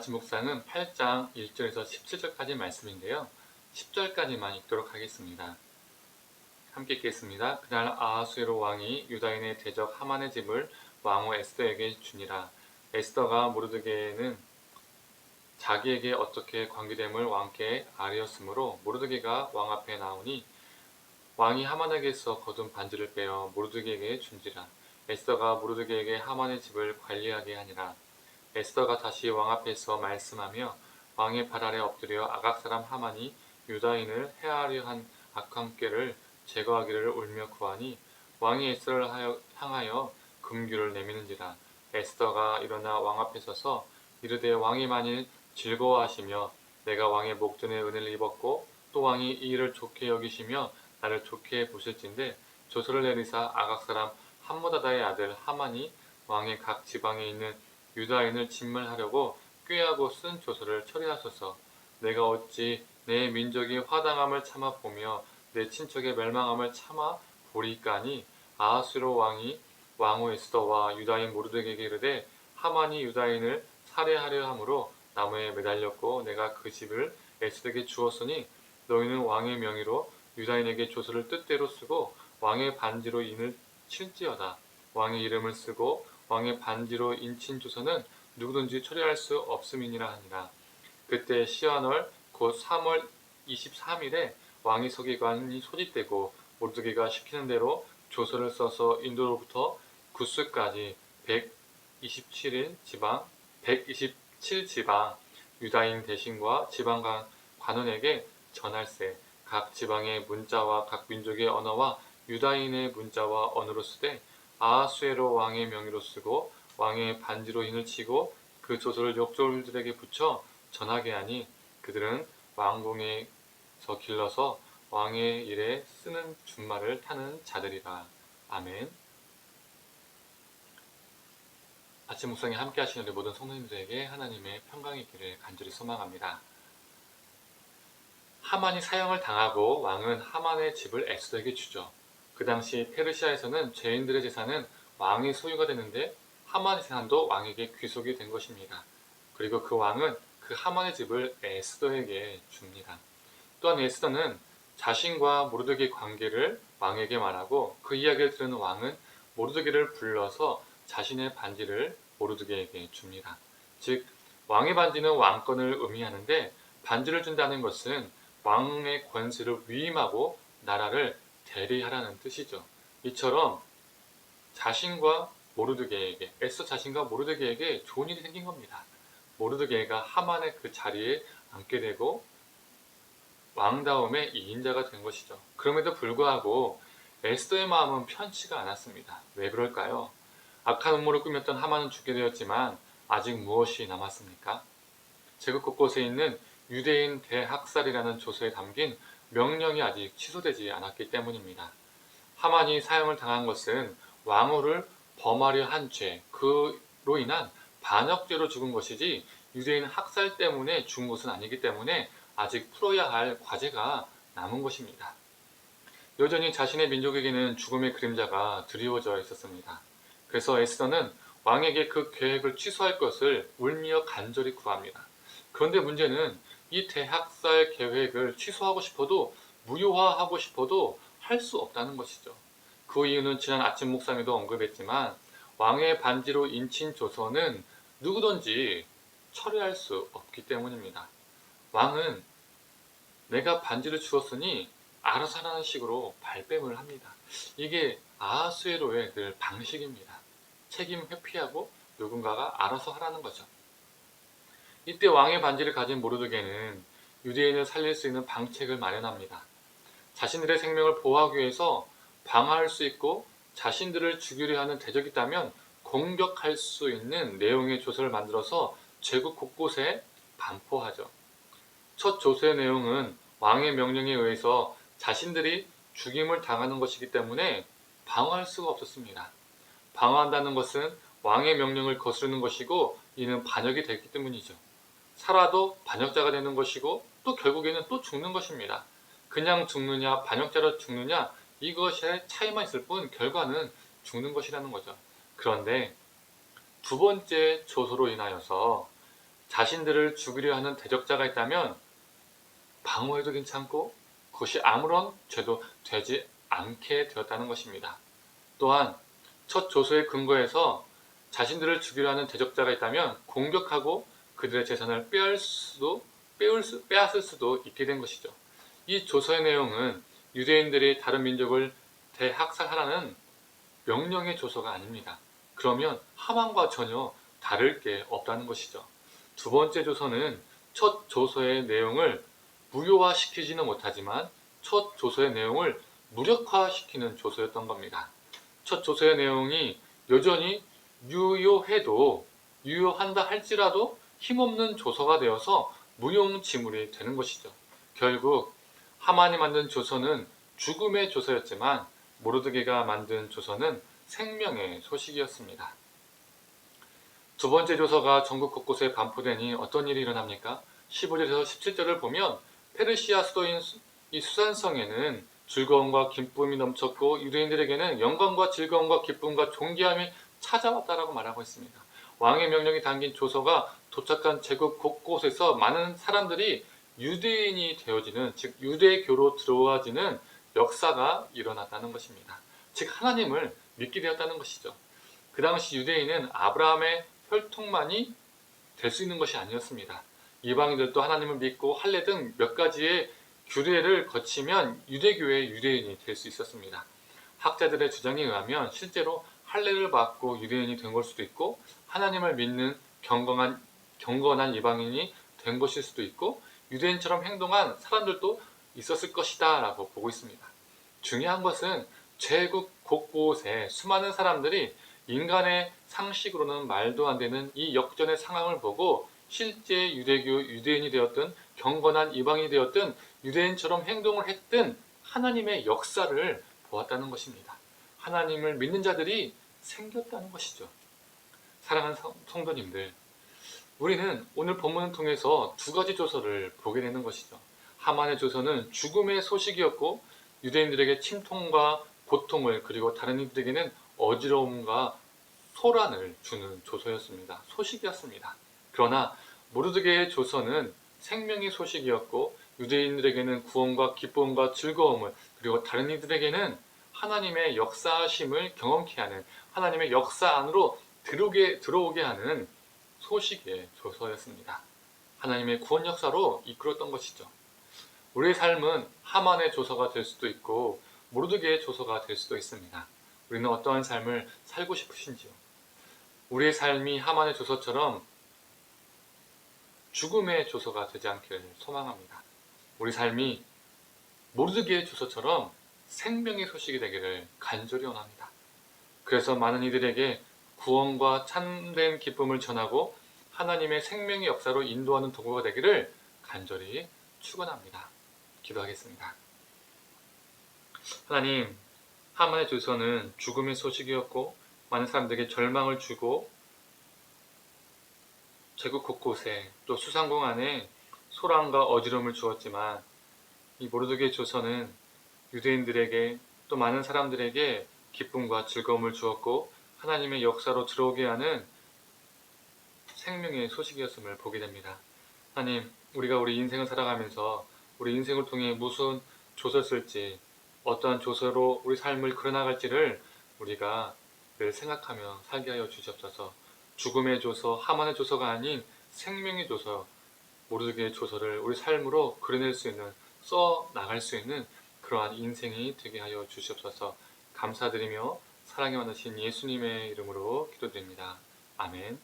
아침 묵상은 8장 1절에서 17절까지 말씀인데요. 10절까지만 읽도록 하겠습니다. 함께 읽겠습니다. 그날 아하수에로 왕이 유다인의 대적 하만의 집을 왕후 에스더에게 주니라. 에스더가 모르드게는 자기에게 어떻게 관계됨을 왕께 아뢰었으므로 모르드게가 왕 앞에 나오니 왕이 하만에게서 거둔 반지를 빼어 모르드게에게 준지라. 에스더가 모르드게에게 하만의 집을 관리하게 하니라. 에스더가 다시 왕 앞에서 말씀하며 왕의 발 아래 엎드려 아각 사람 하만이 유다인을 해하려 한 악한 꾀를 제거하기를 울며 구하니 왕이 에스더를 향하여 금규를 내미는지라. 에스더가 일어나 왕 앞에 서서 이르되 왕이 만일 즐거워하시며 내가 왕의 목전에 은혜를 입었고 또 왕이 이 일을 좋게 여기시며 나를 좋게 보실진대 조서를 내리사 아각 사람 함므다다의 아들 하만이 왕의 각 지방에 있는 유다인을 진멸하려고 꾀하고 쓴 조서를 처리하소서. 내가 어찌 내 민족이 화당함을 참아 보며 내 친척의 멸망함을 참아 보리까니. 아하수로 왕이 왕후 에스더와 유다인 모르드게에게 이르되 하만이 유다인을 살해하려 함으로 나무에 매달렸고 내가 그 집을 에스더에게 주었으니 너희는 왕의 명의로 유다인에게 조서를 뜻대로 쓰고 왕의 반지로 인을 칠지어다. 왕의 이름을 쓰고 왕의 반지로 인친 조서는 누구든지 처리할 수 없음이니라 하니라. 그때 시한월 곧 3월 23일에 왕의 서기관이 소집되고 모르드게가 시키는 대로 조서를 써서 인도로부터 구스까지 127지방 유다인 대신과 지방 관원에게 전할세. 각 지방의 문자와 각 민족의 언어와 유다인의 문자와 언어로 쓰되 아하수에로 왕의 명의로 쓰고 왕의 반지로 인을 치고 그 조서를 역졸들에게 붙여 전하게 하니 그들은 왕궁에서 길러서 왕의 일에 쓰는 준말을 타는 자들이라. 아멘. 아침 묵상에 함께 하시는 우리 모든 성도님들에게 하나님의 평강이 있기를 간절히 소망합니다. 하만이 사형을 당하고 왕은 하만의 집을 에스더에게 주죠. 그 당시 페르시아에서는 죄인들의 재산은 왕의 소유가 되는데 하만의 재산도 왕에게 귀속이 된 것입니다. 그리고 그 왕은 그 하만의 집을 에스더에게 줍니다. 또한 에스더는 자신과 모르드게의 관계를 왕에게 말하고 그 이야기를 들은 왕은 모르드게를 불러서 자신의 반지를 모르드게에게 줍니다. 즉 왕의 반지는 왕권을 의미하는데 반지를 준다는 것은 왕의 권세를 위임하고 나라를 대리하라는 뜻이죠. 이처럼 자신과 모르드게에게, 에스더 자신과 모르드게에게 좋은 일이 생긴 겁니다. 모르드게가 하만의 그 자리에 앉게 되고 왕다움의 2인자가 된 것이죠. 그럼에도 불구하고 에스더의 마음은 편치가 않았습니다. 왜 그럴까요? 악한 음모를 꾸몄던 하만은 죽게 되었지만 아직 무엇이 남았습니까? 제국 곳곳에 있는 유대인 대학살이라는 조서에 담긴 명령이 아직 취소되지 않았기 때문입니다. 하만이 사형을 당한 것은 왕후를 범하려 한 죄, 그로 인한 반역죄로 죽은 것이지 유대인 학살 때문에 죽은 것은 아니기 때문에 아직 풀어야 할 과제가 남은 것입니다. 여전히 자신의 민족에게는 죽음의 그림자가 드리워져 있었습니다. 그래서 에스더는 왕에게 그 계획을 취소할 것을 울며 간절히 구합니다. 그런데 문제는 이 대학살 계획을 취소하고 싶어도 무효화하고 싶어도 할 수 없다는 것이죠. 그 이유는 지난 아침 묵상에도 언급했지만 왕의 반지로 인친 조서는 누구든지 처리할 수 없기 때문입니다. 왕은 내가 반지를 주었으니 알아서 하라는 식으로 발뺌을 합니다. 이게 아하수에로의 늘 방식입니다. 책임 회피하고 누군가가 알아서 하라는 거죠. 이때 왕의 반지를 가진 모르드게는 유대인을 살릴 수 있는 방책을 마련합니다. 자신들의 생명을 보호하기 위해서 방어할 수 있고 자신들을 죽이려 하는 대적이 있다면 공격할 수 있는 내용의 조서를 만들어서 제국 곳곳에 반포하죠. 첫 조서의 내용은 왕의 명령에 의해서 자신들이 죽임을 당하는 것이기 때문에 방어할 수가 없었습니다. 방어한다는 것은 왕의 명령을 거스르는 것이고 이는 반역이 되기 때문이죠. 살아도 반역자가 되는 것이고 또 결국에는 또 죽는 것입니다. 그냥 죽느냐 반역자로 죽느냐 이것의 차이만 있을 뿐 결과는 죽는 것이라는 거죠. 그런데 두 번째 조서로 인하여서 자신들을 죽이려 하는 대적자가 있다면 방어해도 괜찮고 그것이 아무런 죄도 되지 않게 되었다는 것입니다. 또한 첫 조서의 근거에서 자신들을 죽이려 하는 대적자가 있다면 공격하고 그들의 재산을 빼앗을 수도 있게 된 것이죠. 이 조서의 내용은 유대인들이 다른 민족을 대학살하라는 명령의 조서가 아닙니다. 그러면 하만과 전혀 다를 게 없다는 것이죠. 두 번째 조서는 첫 조서의 내용을 무효화시키지는 못하지만 첫 조서의 내용을 무력화시키는 조서였던 겁니다. 첫 조서의 내용이 여전히 유효한다 할지라도 힘없는 조서가 되어서 무용지물이 되는 것이죠. 결국 하만이 만든 조서는 죽음의 조서였지만 모르드게가 만든 조서는 생명의 소식이었습니다. 두 번째 조서가 전국 곳곳에 반포되니 어떤 일이 일어납니까? 15절에서 17절을 보면 페르시아 수도인 이 수산성에는 즐거움과 기쁨이 넘쳤고 유대인들에게는 영광과 즐거움과 기쁨과 존귀함이 찾아왔다라고 말하고 있습니다. 왕의 명령이 담긴 조서가 도착한 제국 곳곳에서 많은 사람들이 유대인이 되어지는, 즉 유대교로 들어와지는 역사가 일어났다는 것입니다. 즉 하나님을 믿게 되었다는 것이죠. 그 당시 유대인은 아브라함의 혈통만이 될 수 있는 것이 아니었습니다. 이방인들도 하나님을 믿고 할례 등 몇 가지의 규례를 거치면 유대교의 유대인이 될 수 있었습니다. 학자들의 주장에 의하면 실제로 할례를 받고 유대인이 된 걸 수도 있고 하나님을 믿는 경건한 이방인이 된 것일 수도 있고 유대인처럼 행동한 사람들도 있었을 것이다 라고 보고 있습니다. 중요한 것은 제국 곳곳에 수많은 사람들이 인간의 상식으로는 말도 안 되는 이 역전의 상황을 보고 실제 유대인이 되었든 경건한 이방인이 되었든 유대인처럼 행동을 했든 하나님의 역사를 보았다는 것입니다. 하나님을 믿는 자들이 생겼다는 것이죠. 사랑하는 성도님들, 우리는 오늘 본문을 통해서 두 가지 조서를 보게 되는 것이죠. 하만의 조서는 죽음의 소식이었고 유대인들에게 침통과 고통을 그리고 다른 이들에게는 어지러움과 소란을 주는 조서였습니다. 소식이었습니다. 그러나 모르드게의 조서는 생명의 소식이었고 유대인들에게는 구원과 기쁨과 즐거움을 그리고 다른 이들에게는 하나님의 역사하심을 경험케 하는 하나님의 역사 안으로 들어오게 하는 소식의 조서였습니다. 하나님의 구원 역사로 이끌었던 것이죠. 우리의 삶은 하만의 조서가 될 수도 있고 모르드게의 조서가 될 수도 있습니다. 우리는 어떠한 삶을 살고 싶으신지요? 우리의 삶이 하만의 조서처럼 죽음의 조서가 되지 않기를 소망합니다. 우리 삶이 모르드게의 조서처럼 생명의 소식이 되기를 간절히 원합니다. 그래서 많은 이들에게 구원과 참된 기쁨을 전하고 하나님의 생명의 역사로 인도하는 도구가 되기를 간절히 축원합니다. 기도하겠습니다. 하나님, 하만의 조서는 죽음의 소식이었고 많은 사람들에게 절망을 주고 제국 곳곳에 또 수상공 안에 소란과 어지러움을 주었지만 이 모르드게의 조서는 유대인들에게 또 많은 사람들에게 기쁨과 즐거움을 주었고 하나님의 역사로 들어오게 하는 생명의 소식이었음을 보게 됩니다. 하나님, 우리가 우리 인생을 살아가면서 우리 인생을 통해 무슨 조서를 쓸지 어떠한 조서로 우리 삶을 그려나갈지를 우리가 늘 생각하며 살게 하여 주시옵소서. 죽음의 조서, 하만의 조서가 아닌 생명의 조서, 모르드게의 조서를 우리 삶으로 그려낼 수 있는, 써 나갈 수 있는 그러한 인생이 되게 하여 주시옵소서. 감사드리며 사랑에 많으신 예수님의 이름으로 기도드립니다. 아멘.